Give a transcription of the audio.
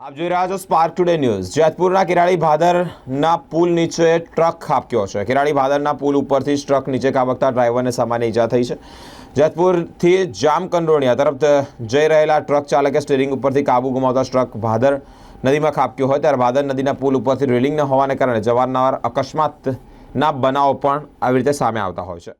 આપ જોઈ રહ્યા છો સ્પાર્ક ટુડે ન્યૂઝ। જેતપુરના કિરાડી ભાદરના પુલ નીચે ટ્રક ખાબક્યો છે। કિરાડી ભાદરના પુલ ઉપરથી ટ્રક નીચે ખાબકતા ડ્રાઈવરને સામાન્ય ઈજા થઈ છે। જેતપુરથી જામકંડોળિયા તરફ જઈ રહેલા ટ્રક ચાલકે સ્ટીરિંગ ઉપરથી કાબુ ગુમાવતા ટ્રક ભાદર નદીમાં ખાબક્યો હોય ત્યારે ભાદર નદીના પુલ ઉપરથી રેલિંગ ન હોવાને કારણે અવારનવાર અકસ્માતના બનાવો પણ આવી રીતે સામે આવતા હોય છે।